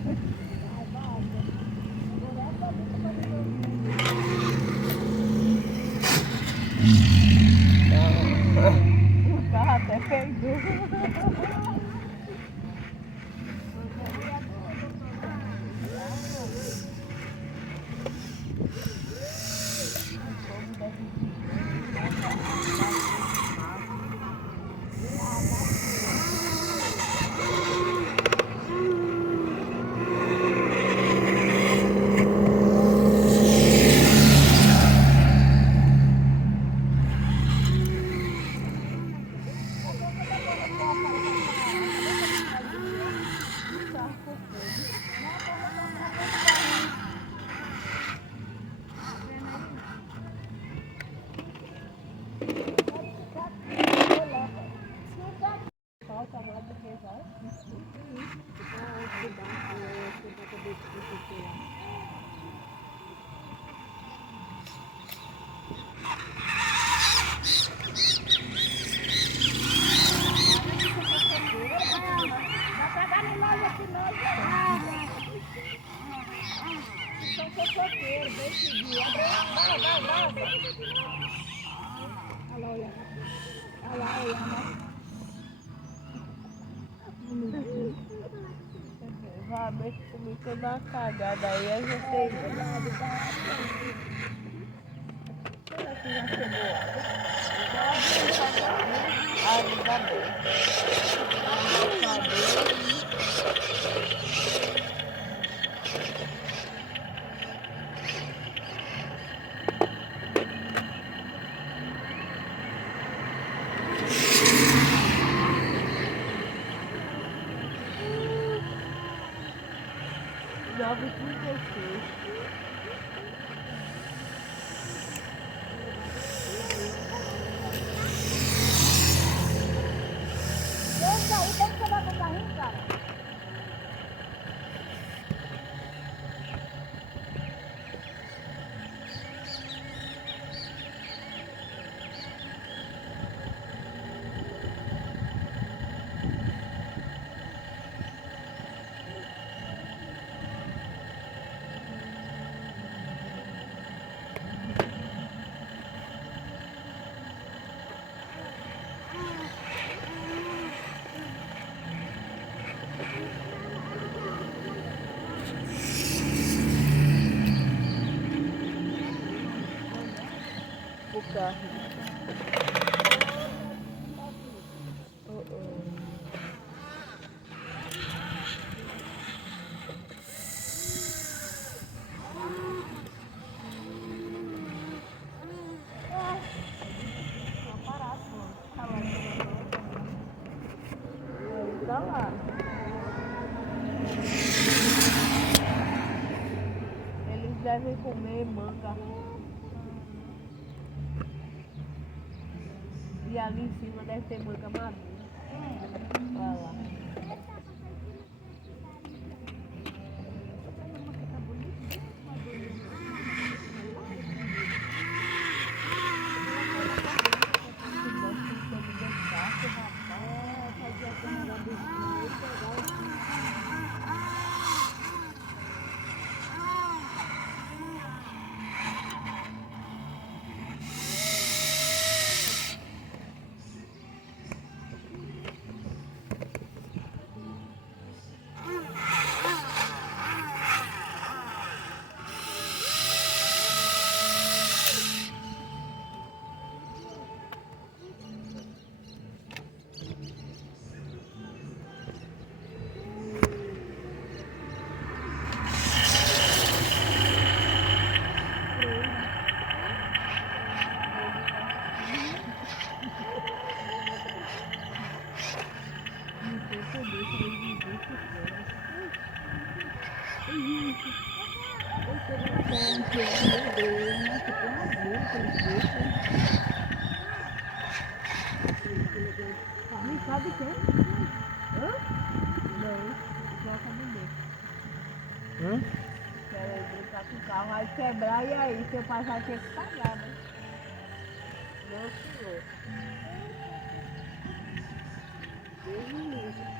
O carro até perdeu. Realmente comigo eu dou uma cagada aí, a gente já chegou. Ainda bem. 9h36. Esse aí tem que chegar com o carrinho, cara. O carro. Tá lá. Eles devem comer manga. E ali em cima deve ter manga madura. Olha lá. Sabe quem? Hã? Não, já acabou. Hã? Quero brincar com o carro, vai quebrar e aí seu pai vai ter que pagar, né? Não, senhor. Deus me livre.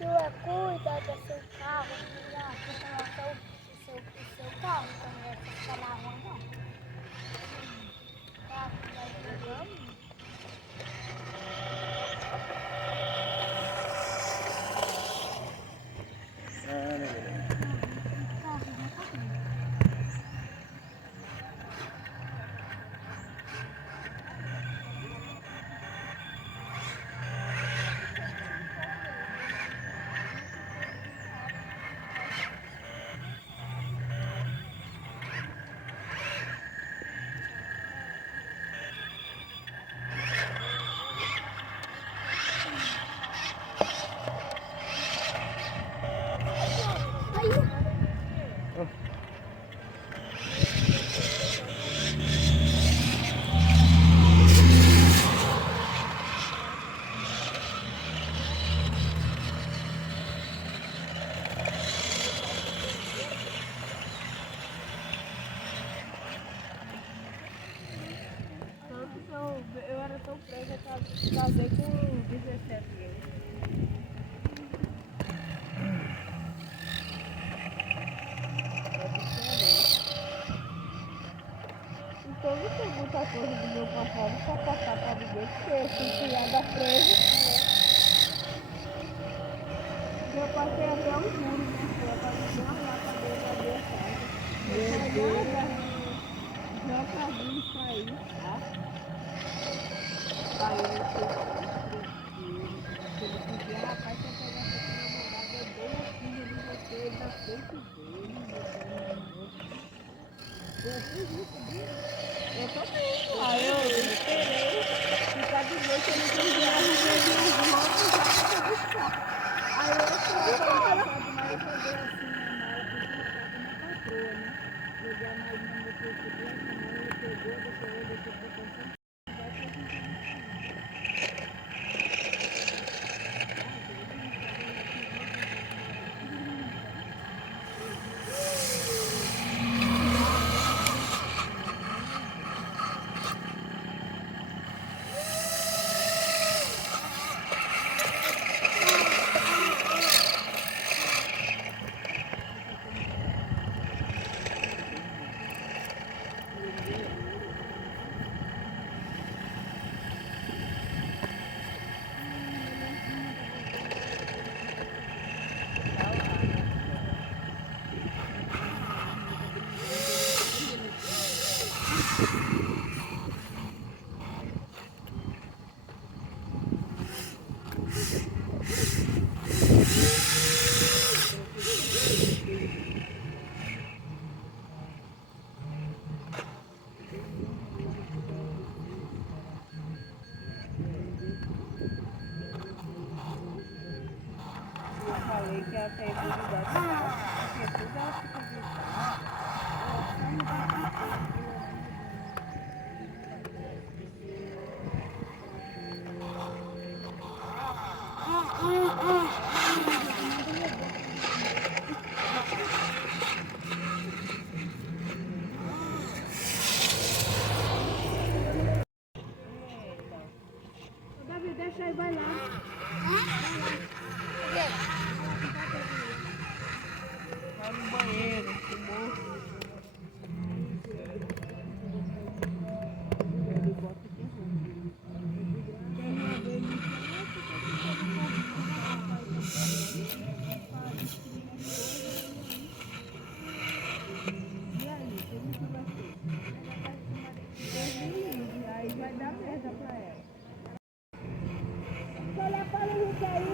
Tio, cuida do seu carro, filha. Você coloca o seu carro, então não vai ficar na rua, não. Tá, vai pegando. Eu era tão presa que casei com 17 anos. Então não tem muita coisa do meu passado pra passar pra ninguém, porque eu fui criada presa. Eu passei até o muro, né? Eu passei uma placa dentro da minha casa. Meu Deus. Já pra vir sair, tá? Aí eu ele pedia, rapaz, se eu pegar essa namorada, eu dei a filha de você na frente dele, eu fiz isso, viu? Eu também. Aí eu esperei, ficar de noite, ele podia arrumar minhas roupas já pra buscar. Aí eu fui embora, mas eu peguei assim. pegar mais uma motocicleta, não, ele pegou, deixou eu, deixou pra pensar, vai pra gente. Eu falei que ela tem habilidade porque tudo ela fica gritando. Ela só me dá Davi, deixa aí, vai lá. Vai no banheiro, fumou. Ele bota de ruim. Tem uma vez no E aí, como que vai ser? Deus me livre, aí vai dar merda pra ela. Olha para ele aí.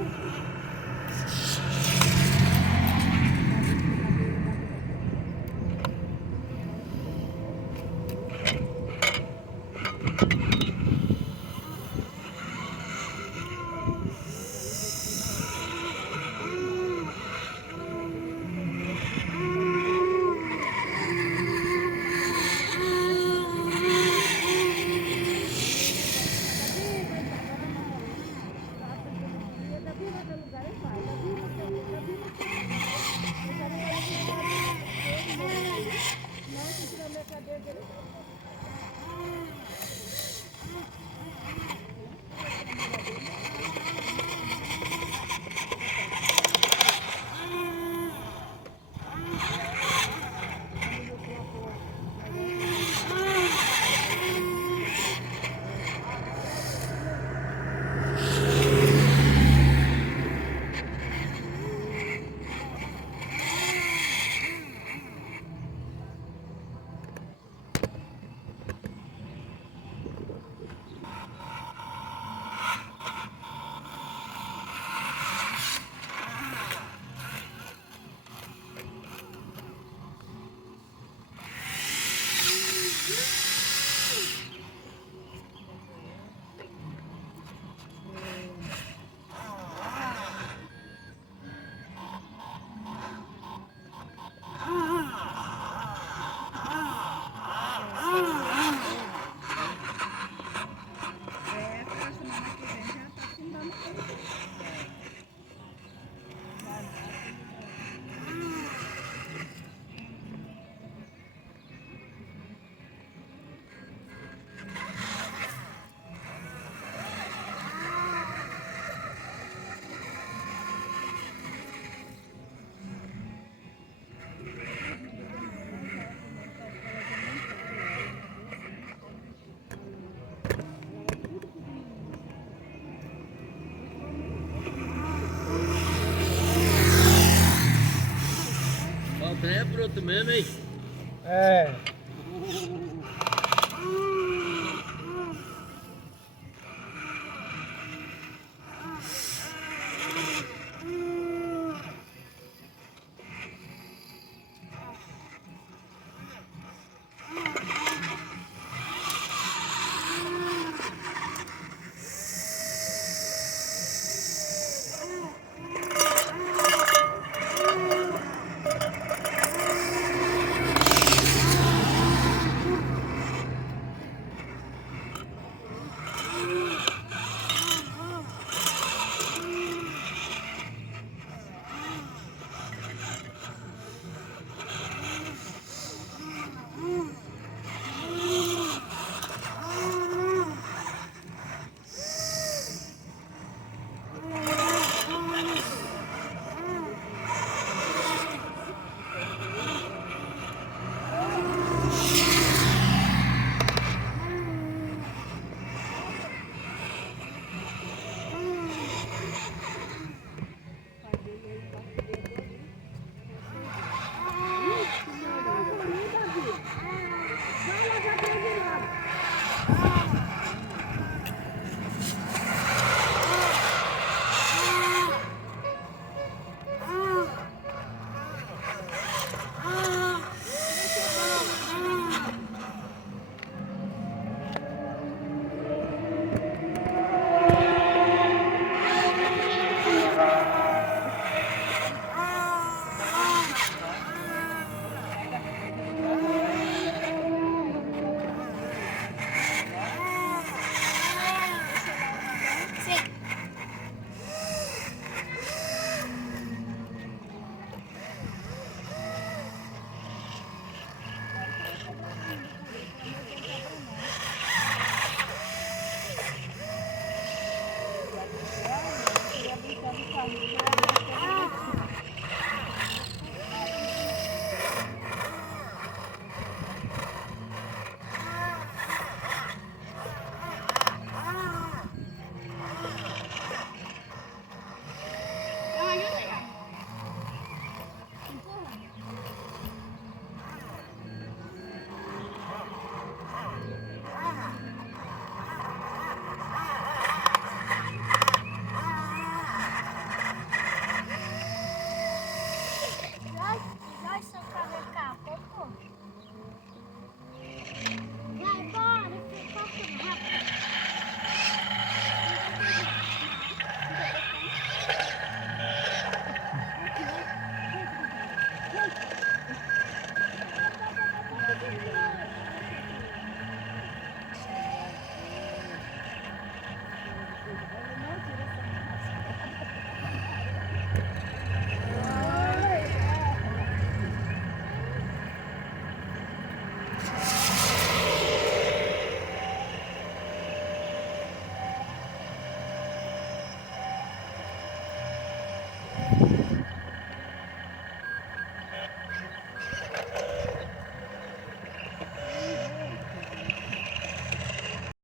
É bruto mesmo, hein? É. Ele vai